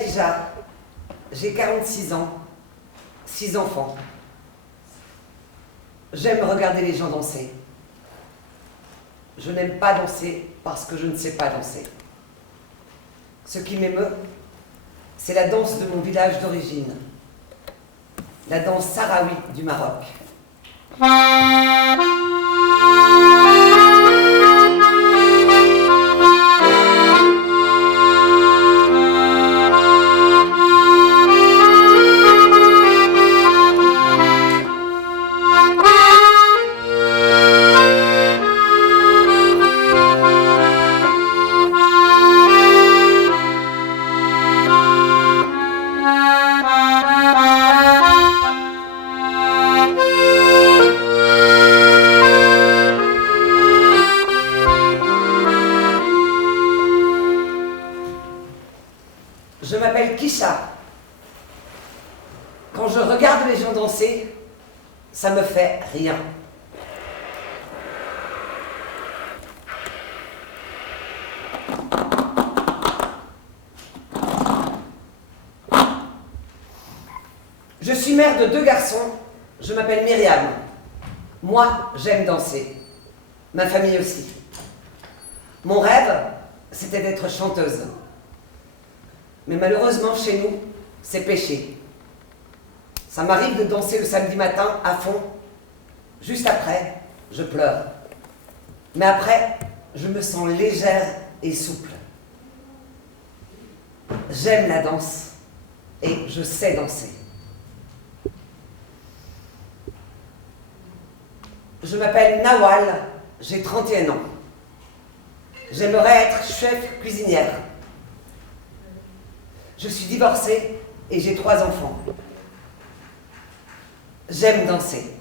Déjà, j'ai 46 ans, 6 enfants. J'aime regarder les gens danser. Je n'aime pas danser parce que je ne sais pas danser. Ce qui m'émeut, c'est la danse de mon village d'origine, la danse sahraoui du Maroc. Je m'appelle Kisha. Quand je regarde les gens danser, ça me fait rien. Je suis mère de 2 garçons, je m'appelle Myriam. Moi, j'aime danser. Ma famille aussi. Mon rêve, c'était d'être chanteuse. Mais malheureusement, chez nous, c'est péché. Ça m'arrive de danser le samedi matin à fond. Juste après, je pleure. Mais après, je me sens légère et souple. J'aime la danse et je sais danser. Je m'appelle Nawal, j'ai 31 ans. J'aimerais être chef cuisinière. Je suis divorcée et j'ai 3 enfants. J'aime danser.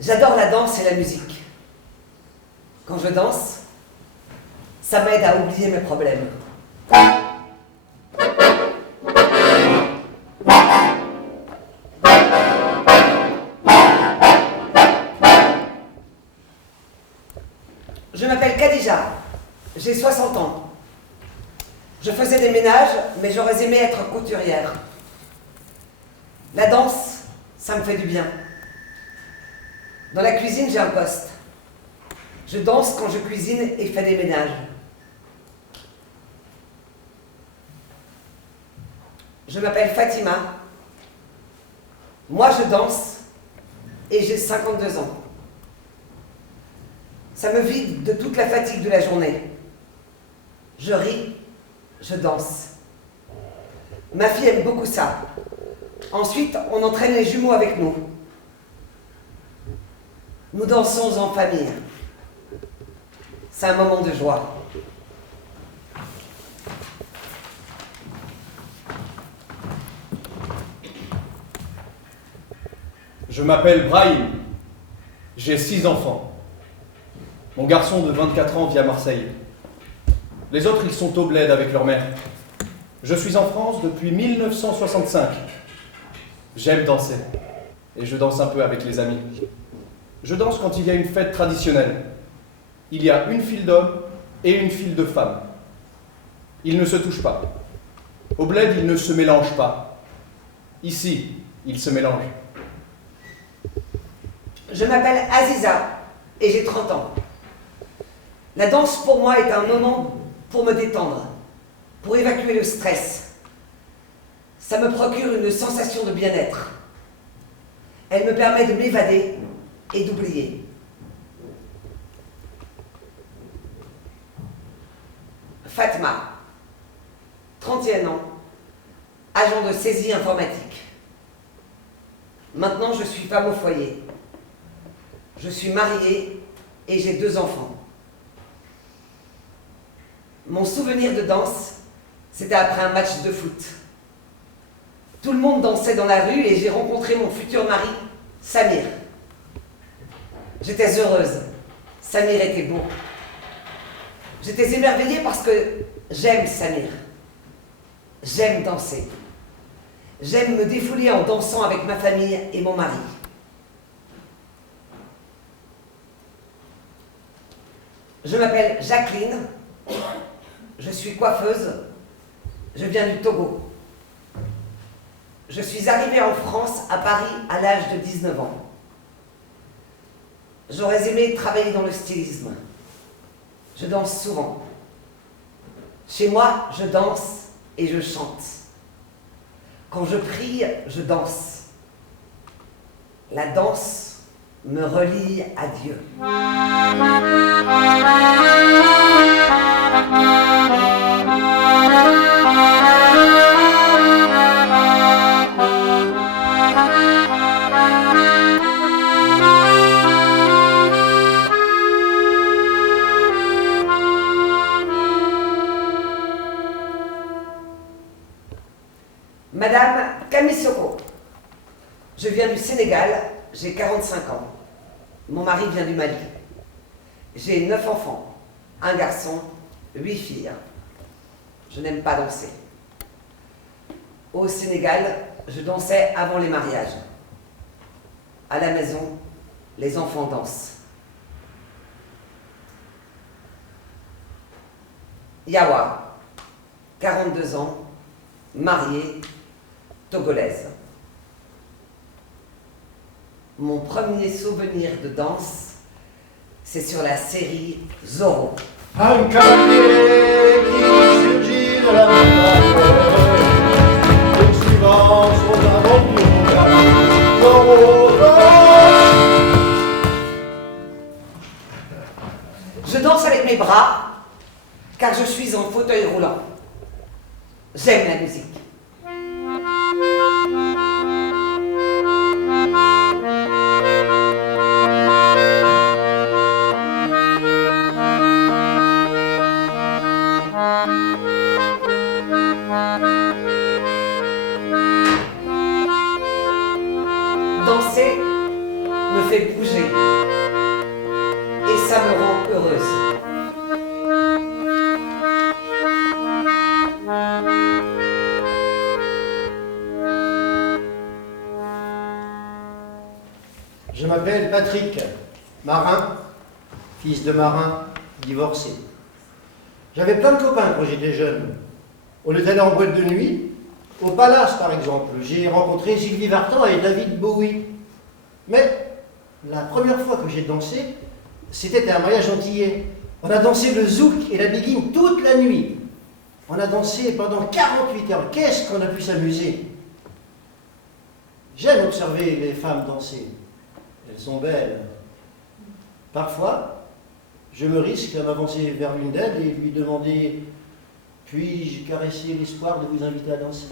J'adore la danse et la musique. Quand je danse, ça m'aide à oublier mes problèmes. Je m'appelle Khadija, j'ai 60 ans. Je faisais des ménages, mais j'aurais aimé être couturière. La danse, ça me fait du bien. Dans la cuisine, j'ai un poste. Je danse quand je cuisine et fais des ménages. Je m'appelle Fatima. Moi, je danse et j'ai 52 ans. Ça me vide de toute la fatigue de la journée. Je ris, je danse. Ma fille aime beaucoup ça. Ensuite, on entraîne les jumeaux avec nous. Nous dansons en famille. C'est un moment de joie. Je m'appelle Brahim. J'ai 6 enfants. Mon garçon de 24 ans vit à Marseille. Les autres, ils sont au bled avec leur mère. Je suis en France depuis 1965. J'aime danser. Et je danse un peu avec les amis. Je danse quand il y a une fête traditionnelle. Il y a une file d'hommes et une file de femmes. Ils ne se touchent pas. Au bled, ils ne se mélangent pas. Ici, ils se mélangent. Je m'appelle Aziza et j'ai 30 ans. La danse pour moi est un moment pour me détendre, pour évacuer le stress. Ça me procure une sensation de bien-être. Elle me permet de m'évader et d'oublier. Fatma, 31 ans, agent de saisie informatique. Maintenant, je suis femme au foyer. Je suis mariée et j'ai 2 enfants. Mon souvenir de danse, c'était après un match de foot. Tout le monde dansait dans la rue et j'ai rencontré mon futur mari, Samir. J'étais heureuse. Samir était beau. J'étais émerveillée parce que j'aime Samir. J'aime danser. J'aime me défouler en dansant avec ma famille et mon mari. Je m'appelle Jacqueline. Je suis coiffeuse Je viens du Togo. Je suis arrivée en France, à Paris, à l'âge de 19 ans. J'aurais aimé travailler dans le stylisme. Je danse souvent. Chez moi, je danse et je chante. Quand je prie, je danse. La danse me relie à Dieu. Madame Kamisoko, je viens du Sénégal, j'ai 45 ans. Mon mari vient du Mali. J'ai 9 enfants, un garçon, 8 filles. Je n'aime pas danser. Au Sénégal, je dansais avant les mariages. À la maison, les enfants dansent. Yawa, 42 ans, mariée, togolaise. Mon premier souvenir de danse, c'est sur la série Zorro. Un cavalier qui surgit de la montagne, suivant son aventure, Zorro. Je danse avec mes bras, car je suis en fauteuil roulant. J'aime la musique. Danser me fait bouger et ça me rend heureuse. Je m'appelle Patrick, marin, fils de marin, divorcé. J'avais plein de copains quand j'étais jeune. On est allé en boîte de nuit, au Palace par exemple. J'ai rencontré Sylvie Vartan et David Bowie. Mais la première fois que j'ai dansé, c'était à un mariage antillais. On a dansé le zouk et la biguine toute la nuit. On a dansé pendant 48 heures. Qu'est-ce qu'on a pu s'amuser? J'aime observer les femmes danser. Elles sont belles. Parfois, je me risque à m'avancer vers l'une d'elles et lui demander « Puis-je caresser l'espoir de vous inviter à danser ?»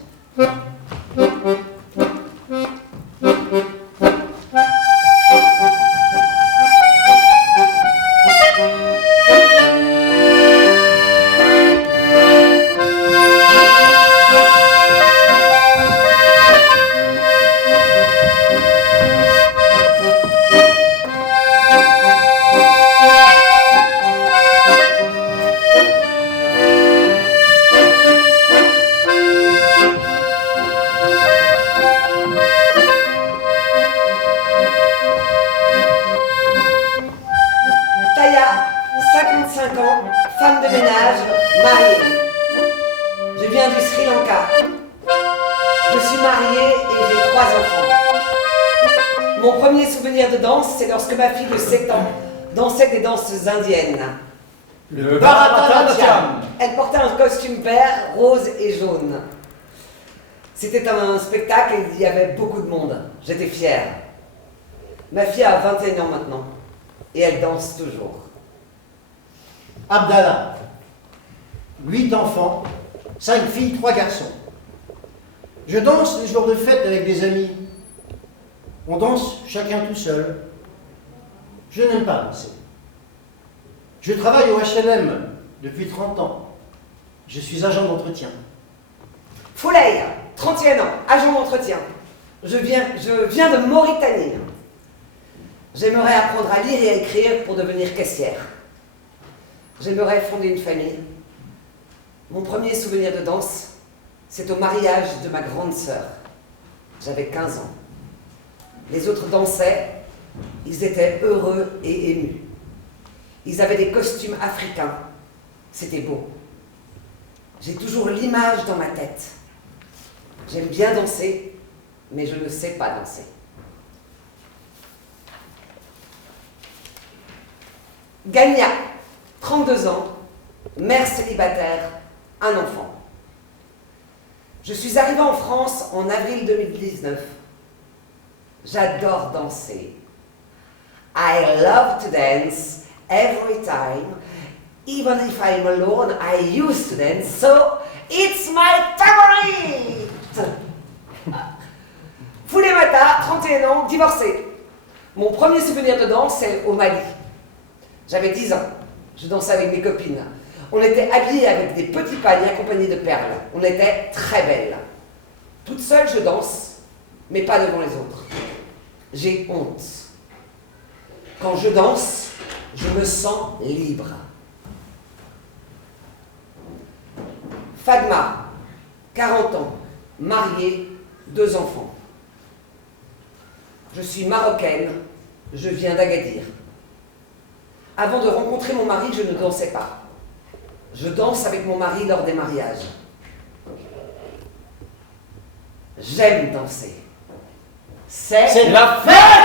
Femme de ménage, mariée. Je viens du Sri Lanka. Je suis mariée et j'ai 3 enfants. Mon premier souvenir de danse, c'est lorsque ma fille de 7 ans dansait des danses indiennes. Le Bharatanatyam. Elle portait un costume vert, rose et jaune. C'était un spectacle et il y avait beaucoup de monde. J'étais fière. Ma fille a 21 ans maintenant et elle danse toujours. Abdallah, 8 enfants, 5 filles, 3 garçons. Je danse les jours de fête avec des amis. On danse chacun tout seul. Je n'aime pas danser. Je travaille au HLM depuis 30 ans. Je suis agent d'entretien. Fouley, 31 ans, agent d'entretien. Je viens de Mauritanie. J'aimerais apprendre à lire et à écrire pour devenir caissière. J'aimerais fonder une famille. Mon premier souvenir de danse, c'est au mariage de ma grande sœur. J'avais 15 ans. Les autres dansaient, ils étaient heureux et émus. Ils avaient des costumes africains. C'était beau. J'ai toujours l'image dans ma tête. J'aime bien danser, mais je ne sais pas danser. Gagna, 32 ans, mère célibataire, un enfant. Je suis arrivée en France en avril 2019. J'adore danser. I love to dance every time. Even if I'm alone, I used to dance, so it's my favorite! Foulemata, 31 ans, divorcée. Mon premier souvenir de danse, c'est au Mali. J'avais 10 ans. Je dansais avec mes copines. On était habillés avec des petits paniers accompagnés de perles. On était très belles. Toute seule, je danse, mais pas devant les autres. J'ai honte. Quand je danse, je me sens libre. Fadma, 40 ans, mariée, 2 enfants. Je suis marocaine, je viens d'Agadir. Avant de rencontrer mon mari, je ne dansais pas. Je danse avec mon mari lors des mariages. J'aime danser. C'est la fête!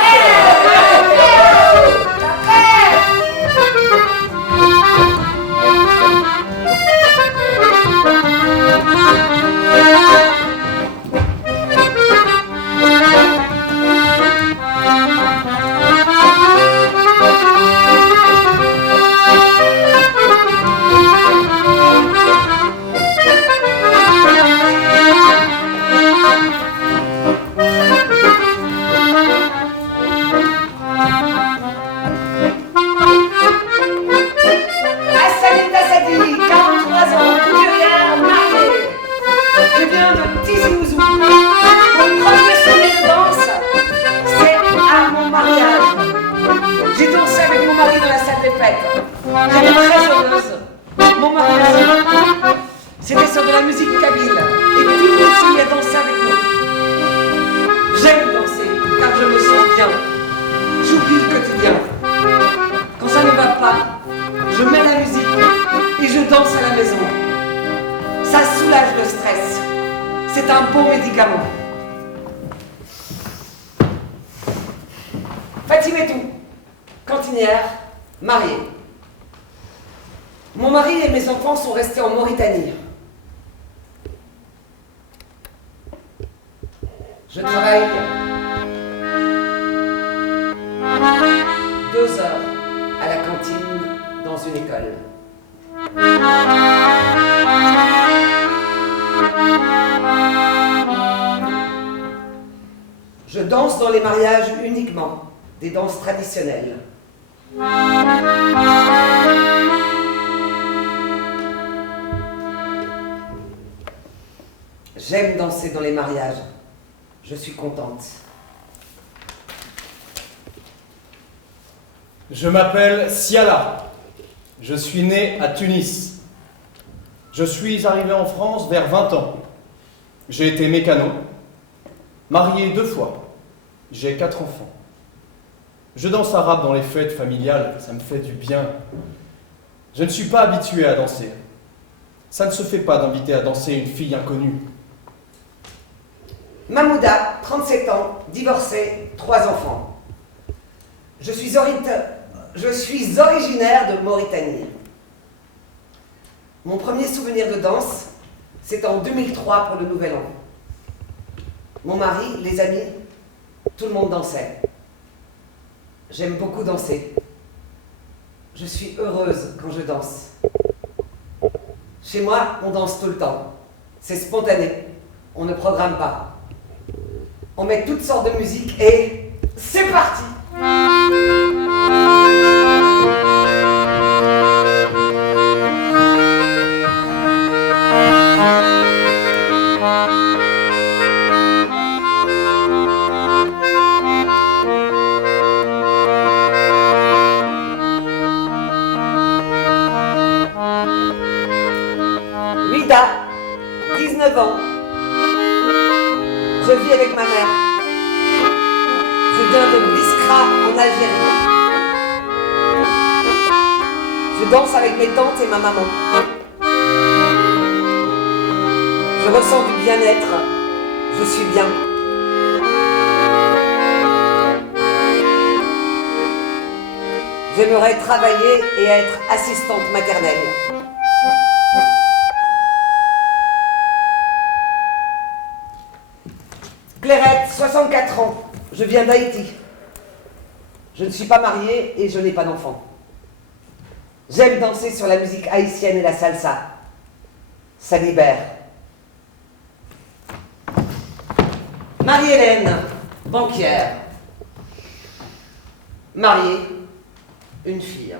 J'étais très heureuse. Mon mari aussi. C'était sur de la musique kabyle. Et tout le monde s'est mis à danser avec nous. J'aime danser, car je me sens bien. J'oublie le quotidien. Quand ça ne va pas, je mets la musique et je danse à la maison. Ça soulage le stress. C'est un bon médicament. Fatimetou, cantinière, mariée. Mon mari et mes enfants sont restés en Mauritanie. Je travaille 2 heures à la cantine dans une école. Je danse dans les mariages uniquement, des danses traditionnelles. J'aime danser dans les mariages. Je suis contente. Je m'appelle Siala. Je suis né à Tunis. Je suis arrivé en France vers 20 ans. J'ai été mécano, marié 2 fois. J'ai 4 enfants. Je danse arabe dans les fêtes familiales, ça me fait du bien. Je ne suis pas habitué à danser. Ça ne se fait pas d'inviter à danser une fille inconnue. Mahmouda, 37 ans, divorcée, 3 enfants. Je suis originaire de Mauritanie. Mon premier souvenir de danse, c'est en 2003 pour le Nouvel An. Mon mari, les amis, tout le monde dansait. J'aime beaucoup danser. Je suis heureuse quand je danse. Chez moi, on danse tout le temps. C'est spontané. On ne programme pas. On met toutes sortes de musique et c'est parti! Rida, 19 ans. Je vis avec ma mère. Je viens de Biskra en Algérie. Je danse avec mes tantes et ma maman. Je ressens du bien-être. Je suis bien. J'aimerais travailler et être assistante maternelle. Clairette, 64 ans. Je viens d'Haïti. Je ne suis pas mariée et je n'ai pas d'enfant. J'aime danser sur la musique haïtienne et la salsa. Ça libère. Marie-Hélène, banquière. Mariée, une fille.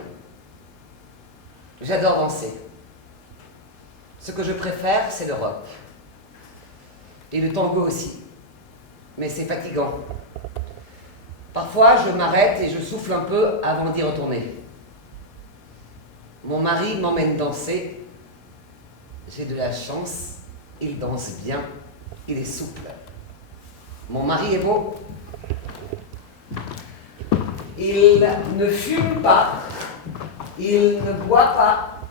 J'adore danser. Ce que je préfère, c'est le rock. Et le tango aussi. Mais c'est fatigant. Parfois, je m'arrête et je souffle un peu avant d'y retourner. Mon mari m'emmène danser. J'ai de la chance, il danse bien, il est souple. Mon mari est beau. Il ne fume pas, il ne boit pas,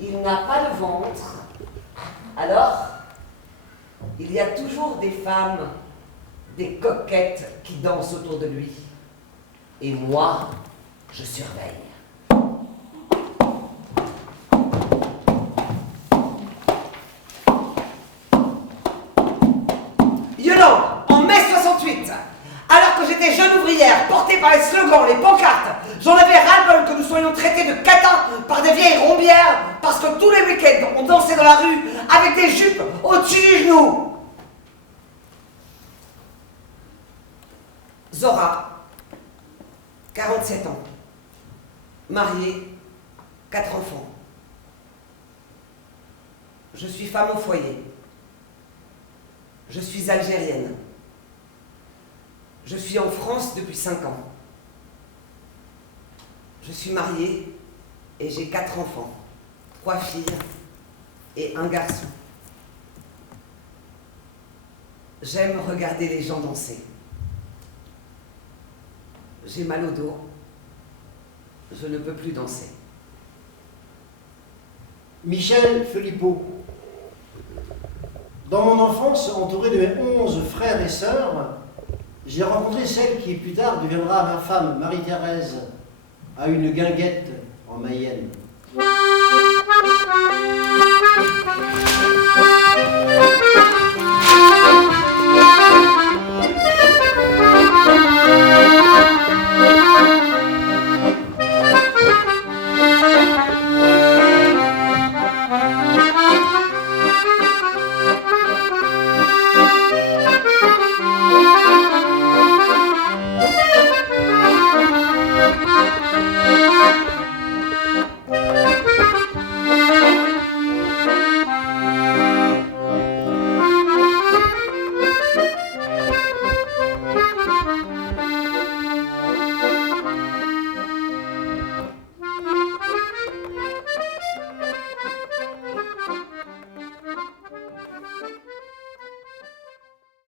il n'a pas de ventre. Alors, il y a toujours des femmes, des coquettes qui dansent autour de lui. Et moi, je surveille. Yolande, en mai 68, alors que j'étais jeune ouvrière, portée par les slogans, les pancartes, j'en avais ras-le-bol que nous soyons traités de catins par des vieilles rombières parce que tous les week-ends, on dansait dans la rue avec des jupes au-dessus du genou. Zora, 47 ans, mariée, 4 enfants. Je suis femme au foyer. Je suis algérienne. Je suis en France depuis 5 ans. Je suis mariée et j'ai 4 enfants, 3 filles et un garçon. J'aime regarder les gens danser. J'ai mal au dos. Je ne peux plus danser. Michel Philippot. Dans mon enfance, entouré de mes 11 frères et sœurs, j'ai rencontré celle qui plus tard deviendra ma femme, Marie-Thérèse, à une guinguette en Mayenne.